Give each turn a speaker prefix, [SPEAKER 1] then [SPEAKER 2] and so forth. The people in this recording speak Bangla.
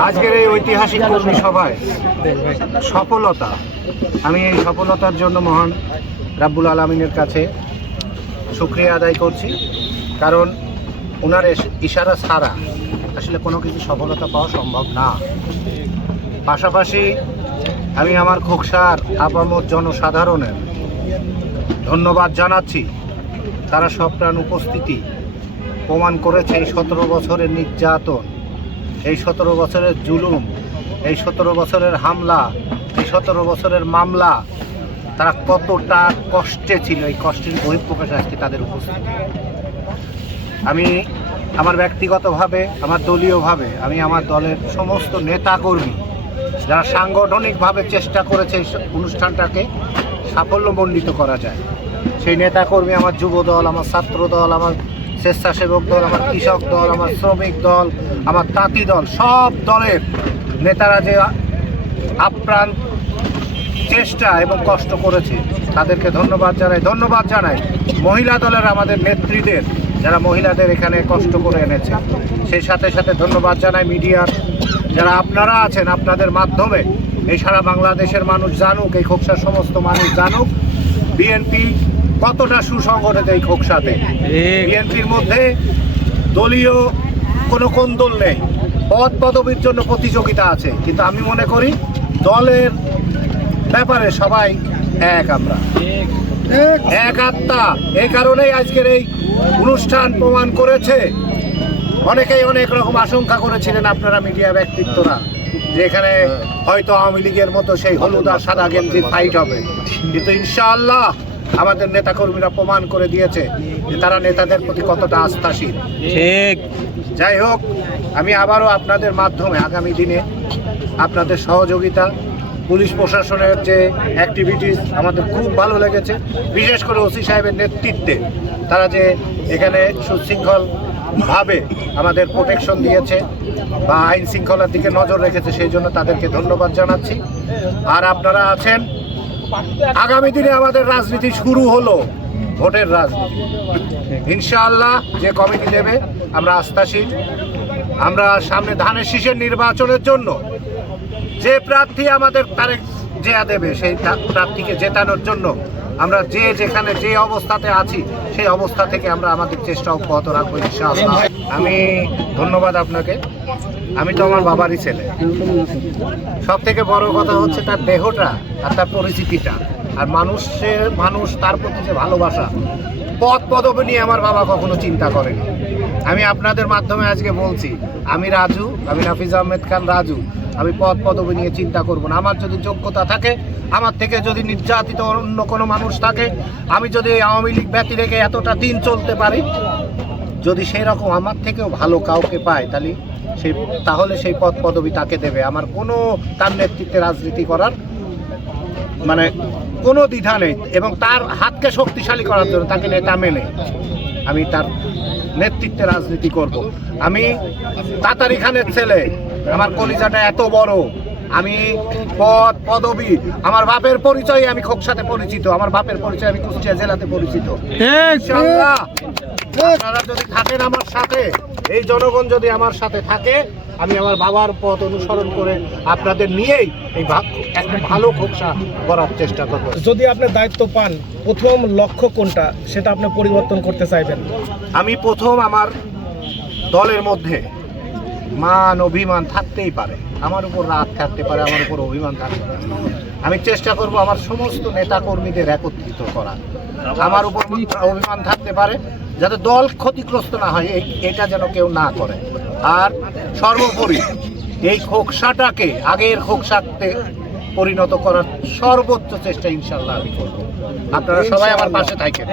[SPEAKER 1] আজকের এই ঐতিহাসিক কর্মী সভায় সফলতা, আমি এই সফলতার জন্য মহান রাব্বুল আলমিনের কাছে শুক্রিয়া আদায় করছি। কারণ ওনার ইশারা ছাড়া আসলে কোনো কিছু সফলতা পাওয়া সম্ভব না। পাশাপাশি আমি আমার খোকসার আপামত জনসাধারণের ধন্যবাদ জানাচ্ছি। তারা সপ্রাণ উপস্থিতি প্রমাণ করেছে এই সতেরো বছরের নির্যাতন এই সতেরো বছরের জুলুম, এই সতেরো বছরের হামলা, এই সতেরো বছরের মামলা, তারা কতটা কষ্টে ছিল, এই কষ্টের বহিঃপ্রকাশ আজকে তাদের উপস্থিতি। আমি আমার ব্যক্তিগতভাবে, আমার দলীয়ভাবে, আমি আমার দলের সমস্ত নেতাকর্মী, যারা সাংগঠনিকভাবে চেষ্টা করেছে এই অনুষ্ঠানটাকে সাফল্যমণ্ডিত করা যায়, সেই নেতাকর্মী, আমার যুব দল আমার ছাত্র দল আমার স্বেচ্ছাসেবক দল, আমার কৃষক দল, আমার শ্রমিক দল, আমার তাঁতি দল, সব দলের নেতারা যে আপ্রাণ চেষ্টা এবং কষ্ট করেছে, তাদেরকে ধন্যবাদ জানাই। ধন্যবাদ জানাই মহিলা দলের আমাদের নেত্রীদের, যারা মহিলাদের এখানে কষ্ট করে এনেছে। সেই সাথে সাথে ধন্যবাদ জানাই মিডিয়ার, যারা আপনারা আছেন আপনাদের মাধ্যমে, এই সারা বাংলাদেশের মানুষ জানুক, এই খোকসার সমস্ত মানুষ জানুক। বিএনপি কতটা সুসংগঠিত এই খোকসাতে? বিএনপির মধ্যে দলীয় কোনো কোন্দল নেই। পদ পদবীর জন্য প্রতিযোগিতা আছে। কিন্তু আমি মনে করি দলের ব্যাপারে সবাই এক আমরা। এক আত্মা। এই কারণেই আজকের এই অনুষ্ঠান প্রমাণ করেছে। অনেকেই অনেক রকম আশঙ্কা করেছিলেন আপনারা মিডিয়া ব্যক্তিত্বরা যে এখানে হয়তো আওয়ামী লীগের মতো সেই হলুদ আর সাদা গেঞ্জির ফাইট হবে। কিন্তু ইনশাআল্লাহ আমাদের নেতাকর্মীরা প্রমাণ করে দিয়েছে যে তারা নেতাদের প্রতি কতটা আস্থাশীল।
[SPEAKER 2] ঠিক।
[SPEAKER 1] যাই হোক আমি আবারও আপনাদের মাধ্যমে আগামী দিনে আপনাদের সহযোগিতা পুলিশ প্রশাসনের যে অ্যাক্টিভিটিস আমাদের খুব ভালো লেগেছে। বিশেষ করে ওসি সাহেবের নেতৃত্বে তারা যে এখানে সুশৃঙ্খল ভাবে আমাদের প্রোটেকশন দিয়েছে বা আইন শৃঙ্খলার দিকে নজর রেখেছে সেই জন্য তাদেরকে ধন্যবাদ জানাচ্ছি। আর আপনারা আছেন আগামী দিনে আমাদের রাজনীতি শুরু হলো, ভোটের রাজনীতি। ইনশাআল্লাহ যে কমিটি দেবে আমরা আস্থাশীল। আমরা সামনে ধানের শীষের নির্বাচনের জন্য যে প্রার্থী আমাদের তারেক জেয়া দেবে, সেই প্রার্থীকে জেতানোর জন্য আমরা যে যেখানে যে অবস্থাতে আছি, সেই অবস্থা থেকে আমরা আমাদের চেষ্টা অব্যাহত রাখব ইনশাআল্লাহ। আমি ধন্যবাদ আপনাকে। আমি তো আমার বাবারই ছেলে। সব থেকে বড় কথা হচ্ছে তার দেহটা আর তার পরিচিতিটা আর মানুষের, মানুষ তার প্রতি যে ভালোবাসা পদ পদবি নিয়ে আমার বাবা কখনো চিন্তা করেনি। আমি আপনাদের মাধ্যমে আজকে বলছি, আমি রাজু, আমি নাফিজ আহমেদ খান রাজু আমি পদ পদবি নিয়ে চিন্তা করব না। আমার যদি যোগ্যতা থাকে, আমার থেকে যদি নির্যাতিত অন্য কোনো মানুষ থাকে, আমি যদি আওয়ামী লীগ ব্যতি রেখে এতটা দিন চলতে পারি, যদি সেই রকম আমার থেকেও ভালো কাউকে পায়, তাহলে সেই তাহলে সেই পদ পদবি তাকে দেবে। আমার কোনো, তার নেতৃত্বে রাজনীতি করার মানে কোনো দ্বিধা নেই এবং তার হাতকে শক্তিশালী করার জন্য তাকে নেতা মেনে আমি তার নেতৃত্বে রাজনীতি করব। আমি তাতারি খানের ছেলে। আমার কলিজাটা এত বড়। আমি পদ পদবি আমার বাপের পরিচয় আমি খুব সাথে পরিচিত। আমার বাপের পরিচয় আমি কুষ্টিয়া জেলাতে পরিচিত। আপনারা যদি থাকেন আমার সাথে এই জনগণ যদি আমার সাথে থাকে আমি আমার বাবার পথ অনুসরণ করে আপনাদের নিয়েই এই একটা ভালো খোকসা করার চেষ্টা করব।
[SPEAKER 3] যদি আপনি দায়িত্ব পান প্রথম লক্ষ্য কোনটা? সেটা আপনি পরিবর্তন করতে চাইবেন।
[SPEAKER 1] আমি প্রথম আমার দলের মধ্যে মান অভিমান থাকতেই পারে। আমার উপর রাগ থাকতে পারে আমার উপর অভিমান থাকতে পারে। আমি চেষ্টা করব আমার সমস্ত নেতা কর্মীদের একত্রিত করা আমার উপর অভিমান থাকতে পারে যাতে দল ক্ষতিগ্রস্ত না হয় এই এটা যেন কেউ না করে। আর সর্বোপরি এই খোকসাটাকে আগের খোকসাতে পরিণত করার সর্বোচ্চ চেষ্টা ইনশাল্লাহ আমি করব। আপনারা সবাই আমার পাশে থাকেন।